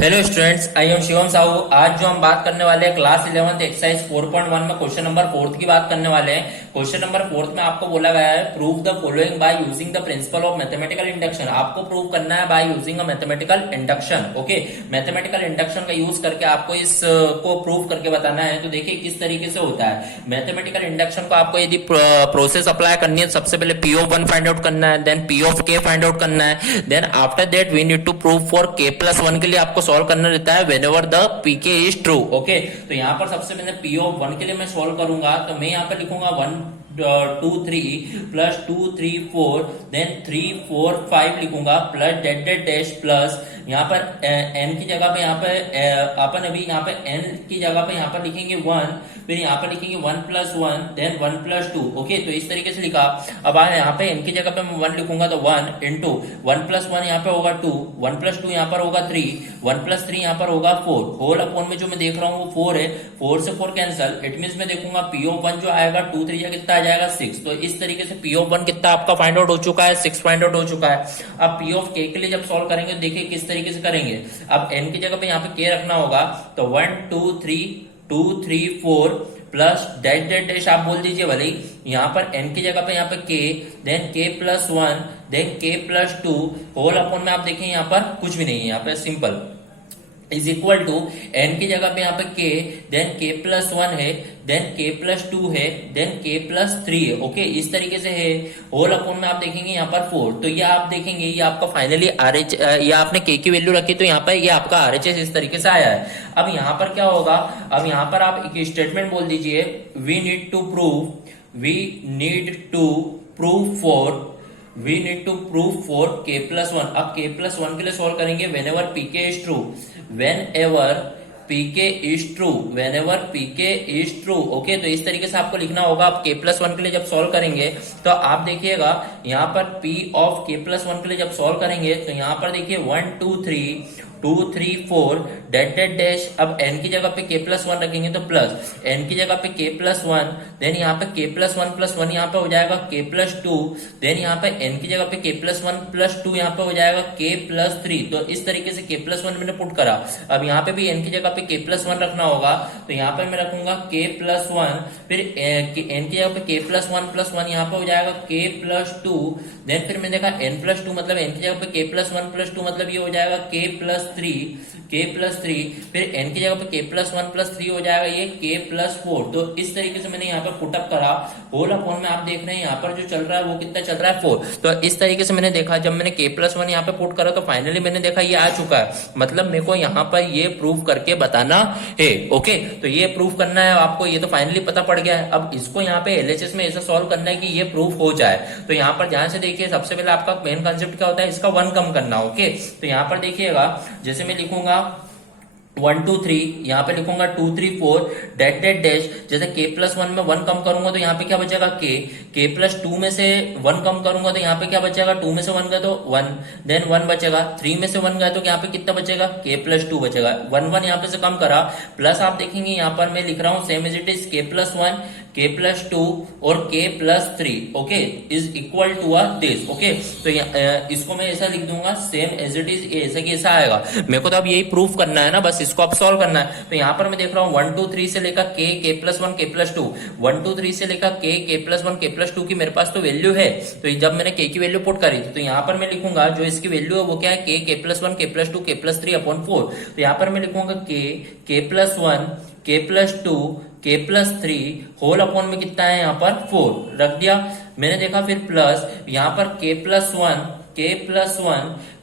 Hello students, I am Shivam Sahu. आज जो हम बात करने वाले हैं क्लास 11th एक्सरसाइज 4.1 में क्वेश्चन नंबर 4 की बात करने वाले हैं। क्वेश्चन नंबर 4 में आपको बोला गया है prove the following by using the principle of mathematical induction. आपको प्रूव करना है by using a mathematical induction. Okay, mathematical induction का यूज करके आपको इस को प्रूव करके बताना है। तो देखिए किस तरीके से होता है मैथमेटिकल इंडक्शन को। आपको यदि प्रोसेस अप्लाई करनी है, सबसे पहले P of one find out करना है, then P of K find out करना है, then after that we need to prove for K plus one के लिए आपको सॉल्व करना रहता है whenever the pk is true। Okay, तो यहाँ पर सबसे पहले p ऑफ 1 के लिए मैं सॉल्व करूंगा, तो मैं यहाँ पर लिखूंगा 1 2 3 प्लस 2 3 4 देन 3 4 5 लिखूंगा plus dot dot dash plus यहाँ पर n की जगह पे यहाँ पे अपन अभी यहाँ पे n की जगह पे यहाँ पर लिखेंगे 1, फिर यहाँ पर लिखेंगे 1 प्लस 1 देन 1 प्लस 2। ओके, तो इस तरीके से लिखा। अब यहाँ पे n की जगह पे मैं 1 लिखूंगा, तो 1 इंटू 1 प्लस 1 यहाँ पे होगा 2, 1 प्लस 2 यहाँ पर होगा 3, 1 प्लस 3 यहाँ पर होगा 4। होल अपॉन में जो मैं देख रहा हूँ वो 4 है, 4 से 4 कैंसल। इट मीन मैं देखूंगा पी ऑफ 1 जो आएगा 2 3 या कितना आ जाएगा 6। तो इस तरीके से पी ऑफ 1 कितना आपका फाइंड आउट हो चुका है, 6 फाइंड आउट हो चुका है। अब पी ऑफ के लिए जब सॉल्व करेंगे देखिए किस तरीके से करेंगे। अब n की जगह पे यहाँ पे k रखना होगा, तो 1 2 3 2 3 4 प्लस डैश डैश डैश आप बोल दीजिए भले ही। यहाँ पर n की जगह पे यहाँ पे k then k plus 1 then k plus 2 whole upon में आप देखें यहाँ पर कुछ भी नहीं है, यहाँ पे simple is equal to n की जगह पे यहाँ पे k देन k प्लस 1 है देन k प्लस 2 है देन k प्लस 3 है। ओके, इस तरीके से है। होल अपॉन में आप देखेंगे यहाँ पर 4। तो ये आप देखेंगे ये आपका फाइनली आरएच, ये आपने k की वैल्यू रखी तो यहाँ पर ये आपका आरएचएस इस तरीके से आया है। अब यहाँ पर क्या होगा, अब यहाँ पर आप एक स्टेटमेंट बोल दीजिए we need to prove for k plus 1। अब k प्लस 1 के लिए सॉल्व करेंगे whenever pk is true, whenever pk is true। Okay, तो इस तरीके से आपको लिखना होगा। आप k प्लस 1 के लिए जब सॉल्व करेंगे तो आप देखिएगा यहाँ पर p ऑफ k प्लस 1 के लिए जब सॉल्व करेंगे तो यहाँ पर देखिए 1 2 3 2 3 4 डेट डेट डैश। अब n की जगह पे k प्लस 1 रखेंगे तो प्लस n की जगह पे k प्लस 1 देन यहाँ पे k प्लस 1 प्लस 1 यहाँ पे हो जाएगा k प्लस 2 देन यहाँ पे n की जगह पे k प्लस 1 प्लस 2 यहाँ पे हो जाएगा k प्लस 3। तो इस तरीके से k प्लस 1 मैंने पुट करा। अब यहाँ पे भी n की जगह पे k प्लस 1 रखना होगा, तो यहाँ पे मैं रखूंगा k प्लस 1, फिर n की जगह पे k प्लस 1 प्लस 1 यहाँ पे हो जाएगा k प्लस 2 देन फिर मैं देखा n प्लस 2 मतलब n की जगह पे k प्लस 1 प्लस 2 मतलब ये हो जाएगा k प्लस 3, फिर n की जगह पे k प्लस 1 प्लस 3 हो जाएगा ये k प्लस 4। तो इस तरीके से मैंने यहाँ पर पुटअप करा। होल अपॉन में आप देख रहे हैं यहाँ पर जो चल रहा है वो कितना चल रहा है 4। तो इस तरीके से मैंने देखा, जब मैंने k प्लस 1 यहाँ पे पुट करा तो फाइनली मैंने देखा ये आ चुका है। मतलब मेरे को यहाँ पर ये प्रूव करके बताना है। ओके, तो ये प्रूव करना है आपको, ये तो फाइनली पता पड़ गया है। अब इसको यहाँ पे एलएचएस में ऐसा सॉल्व करना है कि ये प्रूफ हो जाए। तो यहाँ पर ध्यान से देखिए, सबसे पहले आपका मेन कॉन्सेप्ट क्या होता है, इसका 1 कम करना। ओके, तो यहाँ पर देखिएगा जैसे मैं लिखूंगा 1 2 3 यहाँ पे लिखूंगा 2 3 4 डेट डेट डैश। जैसे k प्लस 1 में 1 कम करूंगा तो यहाँ पे क्या बचेगा k प्लस 2 में से 1 कम करूंगा तो यहाँ पे क्या बचेगा, 2 में से 1 गया तो 1 देन 1 बचेगा, 3 में से 1 गया तो यहाँ पे कितना बचेगा k प्लस 2 बचेगा। 1 1 यहाँ पे से कम करा, प्लस आप देखेंगे यहाँ पर मैं लिख रहा हूँ same as it is k plus 1 k plus 2 और k plus 3 okay is equal to this. Okay, तो इसको मैं ऐसा लिख दूंगा सेम एज इट इज, ऐसा की ऐसा आएगा। मेरे को तो अब यही प्रूफ करना है ना, बस इसको अब सॉल्व करना है। तो यहाँ पर मैं देख रहा हूँ 1 2 3 से लेकर k प्लस 1 k प्लस 2, 1 2 3 से लेकर k प्लस 1 k प्लस 2 की मेरे पास तो वैल्यू है। तो जब मैंने k की वैल्यू पुट करी थी तो यहाँ पर मैं लिखूंगा जो इसकी वैल्यू है वो क्या है k plus 1 k plus 2 k plus 3 upon 4। तो यहाँ पर मैं लिखूंगा k plus 1 k plus 2 k plus 3 whole upon में कितना है यहाँ पर 4 रख दिया मैंने। देखा फिर प्लस यहाँ पर k plus 1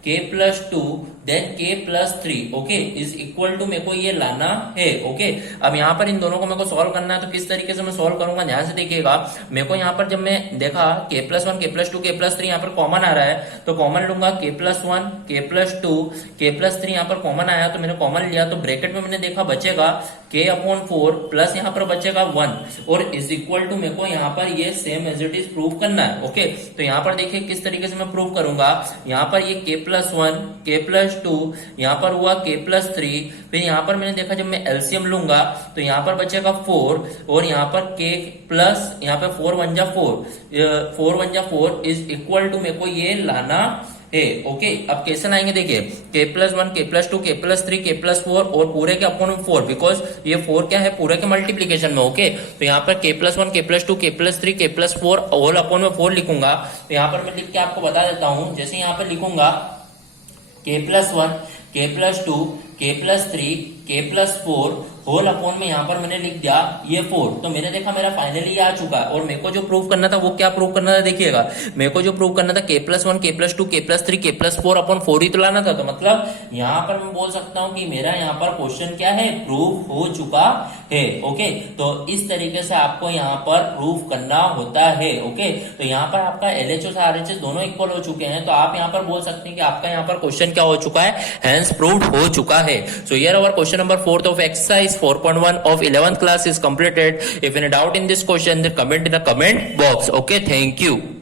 k plus 2 then k plus 3 okay is equal to मेरे को ये लाना है। ओके, अब यहाँ पर इन दोनों को मेरे को सॉल्व करना है। तो किस तरीके से मैं सॉल्व करूंगा ध्यान से देखिएगा। मेरे को यहाँ पर जब मैं देखा k plus 1 k plus 2 k plus 3 यहाँ पर कॉमन आ रहा है तो कॉमन लूंगा k plus 1 k plus 2 k plus 3 यहाँ पर कॉमन आया तो मैंने कॉमन लिया। तो ब्रैकेट में मैंने देखा बचेगा k अपॉन 4 प्लस यहाँ पर बचेगा 1 और इज इक्वल टू मेरे को यहाँ पर ये same as it is prove करना है। ओके, तो यहाँ पर देखिए किस तरीके से मैं प्रूव करूंगा। यहाँ पर ये k प्लस 1 k प्लस 2 यहाँ पर हुआ k प्लस 3, फिर यहाँ पर मैंने देखा जब मैं एलसीएम लूंगा तो यहाँ पर बचेगा 4 और यहाँ पर k प्लस यहाँ पे 4 1 जा 4 इज इक्वल टू मेरे को ये लाना है। ओके, अब कैसे लाएंगे देखिए, k+1 k+2 k+3 k+4 और पूरे के अपॉन में 4, बिकॉज ये 4 क्या है, पूरे के मल्टीप्लीकेशन में। ओके, तो यहाँ पर k+1 k+2 k+3 k+4 whole upon में 4 लिखूंगा। तो यहाँ पर मैं लिख के आपको बता देता हूं, जैसे यहाँ पर लिखूंगा k+1 k+2 k+3 k+4 whole upon में यहाँ पर मैंने लिख दिया ये 4। तो मैंने देखा मेरा फाइनली ये आ चुका है। और मेरे को जो प्रूव करना था वो क्या प्रूव करना था, देखिएगा मेरे को जो प्रूव करना था k+1 k+2 k+3 k+4 upon 4 ही तो लाना था। तो मतलब यहाँ पर मैं बोल सकता हूँ कि मेरा यहाँ पर क्वेश्चन क्या है, प्रूव हो चुका है। ओके, तो इस तरीके से आपको यहाँ पर प्रूव करना होता है। ओके, तो यहाँ पर आपका LHS और RHS दोनों इक्वल हो चुके हैं, तो आप यहाँ पर बोल सकते हैं कि आपका यहाँ पर क्वेश्चन क्या हो चुका है, हेंस प्रूव्ड हो चुका है। So here our question number 4 of exercise 4.1 of 11th class is completed. If any doubt in this question, then comment in the comment box. Okay, thank you.